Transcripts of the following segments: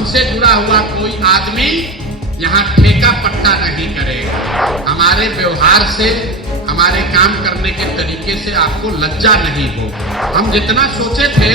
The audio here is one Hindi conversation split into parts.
हमसे जुड़ा हुआ कोई आदमी यहाँ ठेका पट्टा नहीं करेगा। हमारे व्यवहार से, हमारे काम करने के तरीके से आपको लज्जा नहीं होगी। हम जितना सोचे थे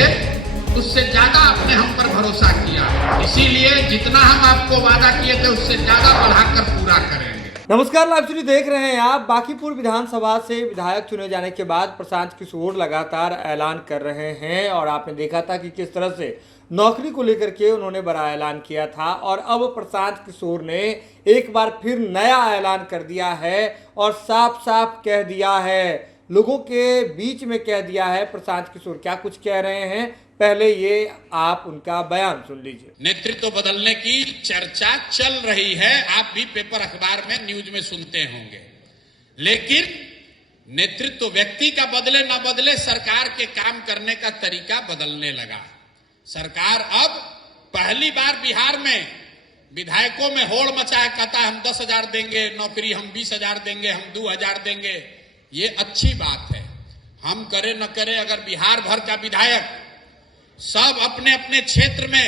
उससे ज्यादा आपने हम पर भरोसा किया, इसीलिए जितना हम आपको वादा किए थे उससे ज्यादा बढ़ाकर पूरा करेंगे। नमस्कार, लाइव स्टूडियो देख रहे हैं आप। बांकीपुर विधानसभा से विधायक चुने जाने के बाद प्रशांत किशोर लगातार ऐलान कर रहे हैं और आपने देखा था कि किस तरह से नौकरी को लेकर के उन्होंने बड़ा ऐलान किया था और अब प्रशांत किशोर ने एक बार फिर नया ऐलान कर दिया है और साफ साफ कह दिया है, लोगों के बीच में कह दिया है। प्रशांत किशोर क्या कुछ कह रहे हैं, पहले ये आप उनका बयान सुन लीजिए। नेतृत्व बदलने की चर्चा चल रही है, आप भी पेपर अखबार में न्यूज में सुनते होंगे, लेकिन नेतृत्व व्यक्ति का बदले न बदले, सरकार के काम करने का तरीका बदलने लगा। सरकार अब पहली बार बिहार में विधायकों में होड़ मचाया, कहता है हम 10,000 देंगे नौकरी, हम 20,000 देंगे, हम 2,000 देंगे। ये अच्छी बात है, हम करे न करे, अगर बिहार भर का विधायक सब अपने अपने क्षेत्र में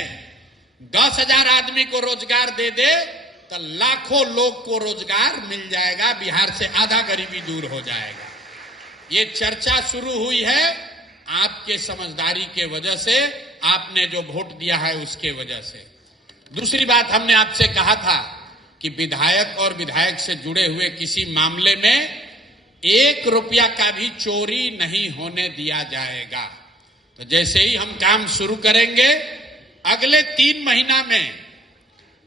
10,000 आदमी को रोजगार दे दे तो लाखों लोग को रोजगार मिल जाएगा, बिहार से आधा गरीबी दूर हो जाएगा। ये चर्चा शुरू हुई है आपके समझदारी के वजह से, आपने जो वोट दिया है उसके वजह से। दूसरी बात, हमने आपसे कहा था कि विधायक और विधायक से जुड़े हुए किसी मामले में 1 रुपया का भी चोरी नहीं होने दिया जाएगा। तो जैसे ही हम काम शुरू करेंगे, अगले 3 महीना में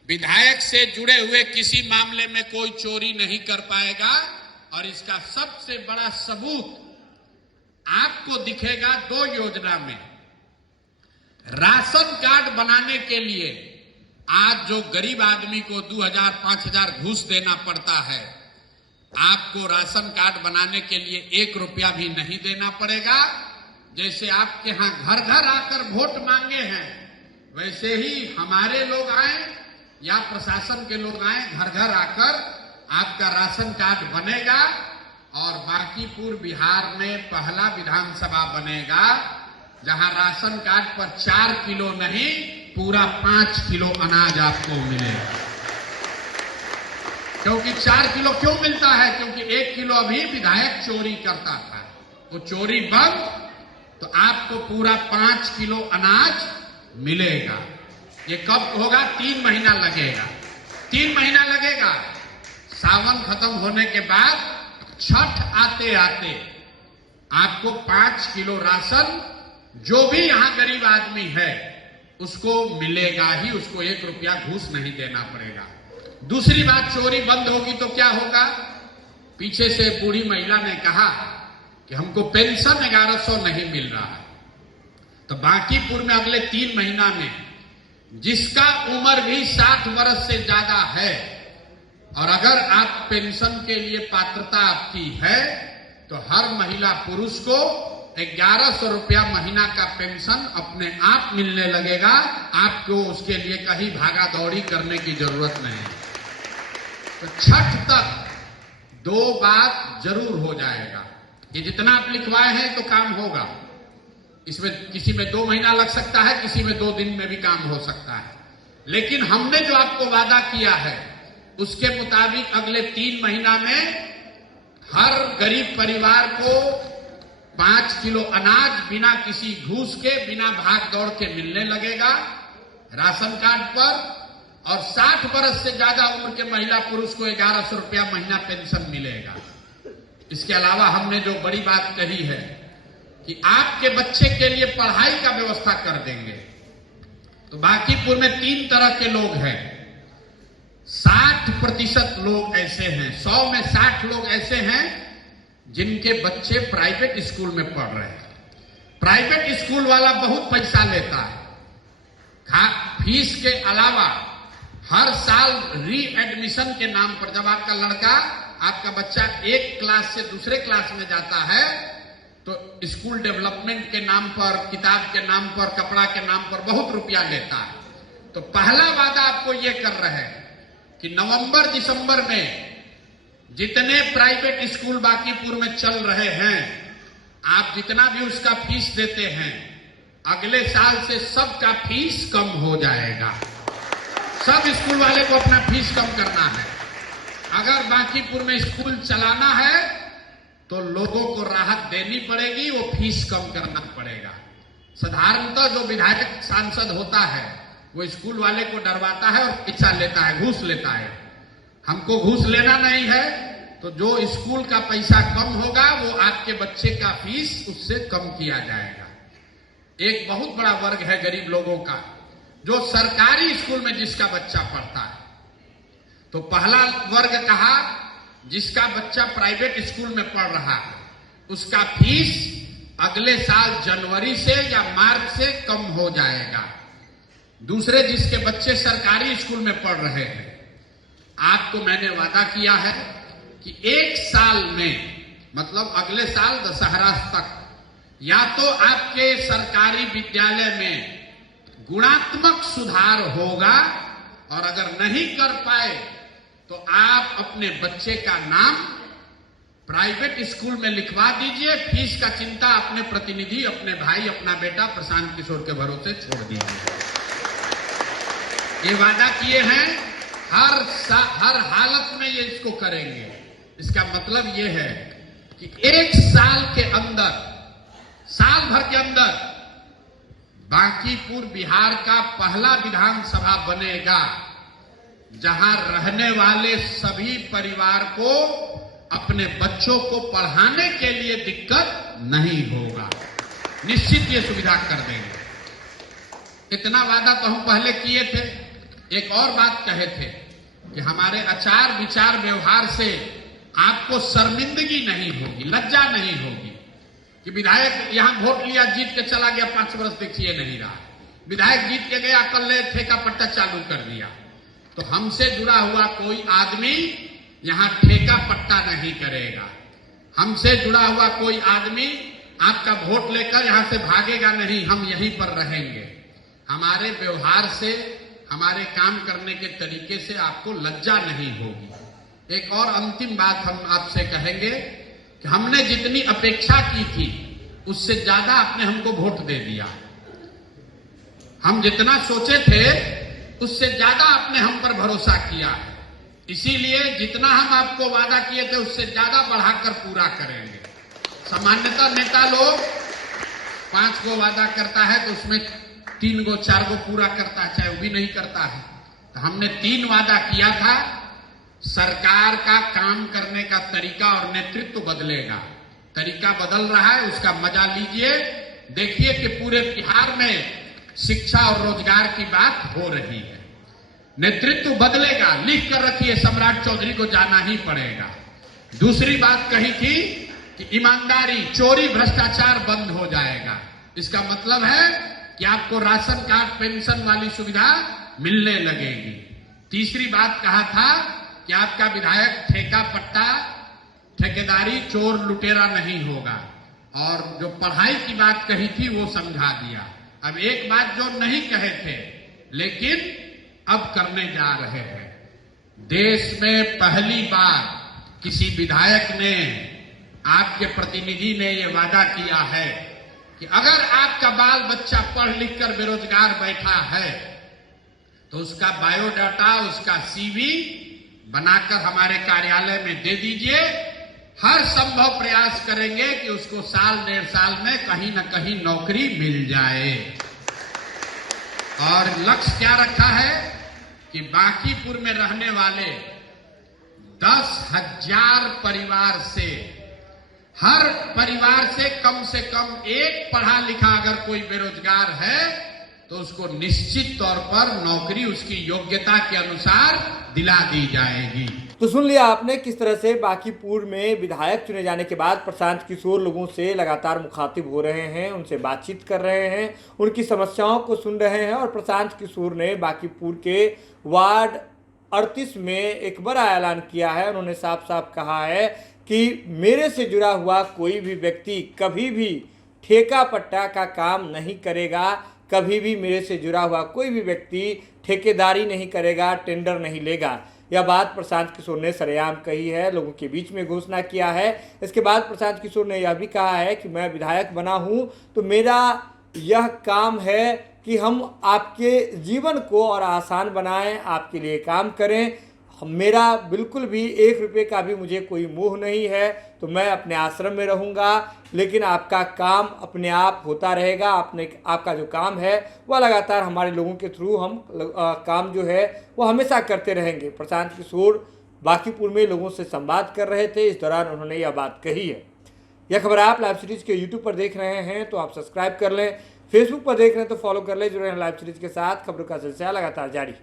विधायक से जुड़े हुए किसी मामले में कोई चोरी नहीं कर पाएगा। और इसका सबसे बड़ा सबूत आपको दिखेगा 2 योजना में। राशन कार्ड बनाने के लिए आज जो गरीब आदमी को 2,000 5,000 घूस देना पड़ता है, आपको राशन कार्ड बनाने के लिए 1 रुपया भी नहीं देना पड़ेगा। जैसे आपके यहां घर घर आकर वोट मांगे हैं, वैसे ही हमारे लोग आए या प्रशासन के लोग आए, घर घर आकर आपका राशन कार्ड बनेगा। और बांकीपुर बिहार में पहला विधानसभा बनेगा जहां राशन कार्ड पर 4 किलो नहीं, पूरा 5 किलो अनाज आपको मिलेगा। क्योंकि 4 किलो क्यों मिलता है? क्योंकि 1 किलो अभी विधायक चोरी करता था, वो चोरी बंद, तो आपको पूरा 5 किलो अनाज मिलेगा। ये कब होगा? 3 महीना लगेगा। 3 महीना लगेगा। सावन खत्म होने के बाद छठ आते आते आपको 5 किलो राशन जो भी यहां गरीब आदमी है उसको मिलेगा ही, उसको 1 रुपया घूस नहीं देना पड़ेगा। दूसरी बात, चोरी बंद होगी तो क्या होगा? पीछे से बूढ़ी महिला ने कहा कि हमको पेंशन 1100 नहीं मिल रहा है, तो बांकीपुर में अगले 3 महीना में जिसका उम्र भी 60 वर्ष से ज्यादा है और अगर आप पेंशन के लिए पात्रता आपकी है, तो हर महिला पुरुष को 1100 रुपया महीना का पेंशन अपने आप मिलने लगेगा। आपको उसके लिए कहीं भागा दौड़ी करने की जरूरत नहीं। तो छठ तक 2 बात जरूर हो जाएगा। ये जितना आप लिखवाए हैं तो काम होगा। इसमें किसी में 2 महीना लग सकता है, किसी में 2 दिन में भी काम हो सकता है, लेकिन हमने जो आपको वादा किया है उसके मुताबिक अगले 3 महीना में हर गरीब परिवार को 5 किलो अनाज बिना किसी घूस के, बिना भाग दौड़ के मिलने लगेगा राशन कार्ड पर। और 60 वर्ष से ज्यादा उम्र के महिला पुरुष को 1100 रुपया महीना पेंशन मिलेगा। इसके अलावा हमने जो बड़ी बात कही है कि आपके बच्चे के लिए पढ़ाई का व्यवस्था कर देंगे। तो बांकीपुर में 3 तरह के लोग हैं। 60% लोग ऐसे हैं, 100 में 60 लोग ऐसे हैं जिनके बच्चे प्राइवेट स्कूल में पढ़ रहे हैं। प्राइवेट स्कूल वाला बहुत पैसा लेता है। फीस के अलावा हर साल री एडमिशन के नाम पर, जब आपका लड़का, आपका बच्चा एक क्लास से दूसरे क्लास में जाता है, तो स्कूल डेवलपमेंट के नाम पर, किताब के नाम पर, कपड़ा के नाम पर बहुत रुपया लेता है। तो पहला वादा आपको ये कर रहे हैं कि नवंबर दिसंबर में जितने प्राइवेट स्कूल बांकीपुर में चल रहे हैं, आप जितना भी उसका फीस देते हैं, अगले साल से सबका फीस कम हो जाएगा। सब स्कूल वाले को अपना फीस कम करना है। अगर बांकीपुर में स्कूल चलाना है तो लोगों को राहत देनी पड़ेगी, वो फीस कम करना पड़ेगा। साधारणतः जो विधायक सांसद होता है वो स्कूल वाले को डरवाता है और पैसा लेता है, घूस लेता है। हमको घूस लेना नहीं है, तो जो स्कूल का पैसा कम होगा वो आपके बच्चे का फीस उससे कम किया जाएगा। एक बहुत बड़ा वर्ग है गरीब लोगों का, जो सरकारी स्कूल में जिसका बच्चा पढ़ता है। तो पहला वर्ग कहा जिसका बच्चा प्राइवेट स्कूल में पढ़ रहा है, उसका फीस अगले साल जनवरी से या मार्च से कम हो जाएगा। दूसरे जिसके बच्चे सरकारी स्कूल में पढ़ रहे हैं, आपको मैंने वादा किया है कि एक साल में, मतलब अगले साल दशहरा तक, या तो आपके सरकारी विद्यालय में गुणात्मक सुधार होगा, और अगर नहीं कर पाए तो आप अपने बच्चे का नाम प्राइवेट स्कूल में लिखवा दीजिए। फीस का चिंता अपने प्रतिनिधि, अपने भाई, अपना बेटा प्रशांत किशोर के भरोसे छोड़ दीजिए। ये वादा किए हैं, हर हालत में ये इसको करेंगे। इसका मतलब ये है कि एक साल के अंदर, साल भर के अंदर बांकीपुर बिहार का पहला विधानसभा बनेगा जहां रहने वाले सभी परिवार को अपने बच्चों को पढ़ाने के लिए दिक्कत नहीं होगा। निश्चित ये सुविधा कर देंगे। इतना वादा तो हम पहले किए थे। एक और बात कहे थे कि हमारे आचार विचार व्यवहार से आपको शर्मिंदगी नहीं होगी, लज्जा नहीं होगी कि विधायक यहां वोट लिया, जीत के चला गया, 5 वर्ष देखिए नहीं रहा। विधायक जीत के गया, कल ठेका पट्टा चालू कर दिया। तो हमसे जुड़ा हुआ कोई आदमी यहां ठेका पट्टा नहीं करेगा। हमसे जुड़ा हुआ कोई आदमी आपका वोट लेकर यहां से भागेगा नहीं, हम यहीं पर रहेंगे। हमारे व्यवहार से, हमारे काम करने के तरीके से आपको लज्जा नहीं होगी। एक और अंतिम बात हम आपसे कहेंगे कि हमने जितनी अपेक्षा की थी उससे ज्यादा आपने हमको वोट दे दिया। हम जितना सोचे थे उससे ज्यादा आपने हम पर भरोसा किया है। इसीलिए जितना हम आपको वादा किए थे उससे ज्यादा बढ़ाकर पूरा करेंगे। सामान्यतः नेता लोग 5 गो वादा करता है तो उसमें 3 गो 4 गो पूरा करता है, चाहे वो भी नहीं करता है। तो हमने 3 वादा किया था। सरकार का काम करने का तरीका और नेतृत्व बदलेगा। तरीका बदल रहा है, उसका मजा लीजिए। देखिए कि पूरे बिहार में शिक्षा और रोजगार की बात हो रही है। नेतृत्व बदलेगा, लिख कर रखिए, सम्राट चौधरी को जाना ही पड़ेगा। दूसरी बात कही थी कि ईमानदारी, चोरी, भ्रष्टाचार बंद हो जाएगा। इसका मतलब है कि आपको राशन कार्ड, पेंशन वाली सुविधा मिलने लगेगी। तीसरी बात कहा था कि आपका विधायक ठेका पट्टा, ठेकेदारी, चोर लुटेरा नहीं होगा। और जो पढ़ाई की बात कही थी वो समझा दिया। अब एक बात जो नहीं कहे थे लेकिन अब करने जा रहे हैं, देश में पहली बार किसी विधायक ने, आपके प्रतिनिधि ने यह वादा किया है कि अगर आपका बाल बच्चा पढ़ लिख कर बेरोजगार बैठा है तो उसका बायोडाटा, उसका सीवी बनाकर हमारे कार्यालय में दे दीजिए। हर संभव प्रयास करेंगे कि उसको साल 1.5 साल में कहीं न कहीं नौकरी मिल जाए। और लक्ष्य क्या रखा है कि बांकीपुर में रहने वाले 10,000 परिवार से, हर परिवार से कम एक पढ़ा लिखा अगर कोई बेरोजगार है तो उसको निश्चित तौर पर नौकरी उसकी योग्यता के अनुसार दिला दी जाएगी। तो सुन लिया आपने किस तरह से बांकीपुर में विधायक चुने जाने के बाद प्रशांत किशोर लोगों से लगातार मुखातिब हो रहे हैं, उनसे बातचीत कर रहे हैं, उनकी समस्याओं को सुन रहे हैं। और प्रशांत किशोर ने बांकीपुर के वार्ड 38 में एक बड़ा ऐलान किया है। उन्होंने साफ साफ कहा है कि मेरे से जुड़ा हुआ कोई भी व्यक्ति कभी भी ठेका पट्टा का काम नहीं करेगा, कभी भी मेरे से जुड़ा हुआ कोई भी व्यक्ति ठेकेदारी नहीं करेगा, टेंडर नहीं लेगा। यह बात प्रशांत किशोर ने सरेआम कही है, लोगों के बीच में घोषणा किया है। इसके बाद प्रशांत किशोर ने यह भी कहा है कि मैं विधायक बना हूं तो मेरा यह काम है कि हम आपके जीवन को और आसान बनाएं, आपके लिए काम करें। मेरा बिल्कुल भी 1 रुपये का भी मुझे कोई मोह नहीं है, तो मैं अपने आश्रम में रहूँगा, लेकिन आपका काम अपने आप होता रहेगा। आपका जो काम है वह लगातार हमारे लोगों के थ्रू हम काम जो है वो हमेशा करते रहेंगे। प्रशांत किशोर बांकीपुर में लोगों से संवाद कर रहे थे, इस दौरान उन्होंने यह बात कही है। यह खबर आप लाइव सीरीज के यूट्यूब पर देख रहे हैं तो आप सब्सक्राइब कर लें, फेसबुक पर देख रहे हैं तो फॉलो कर लें। जुड़े हैं लाइव सीरीज के साथ, खबरों का सिलसिला लगातार जारी।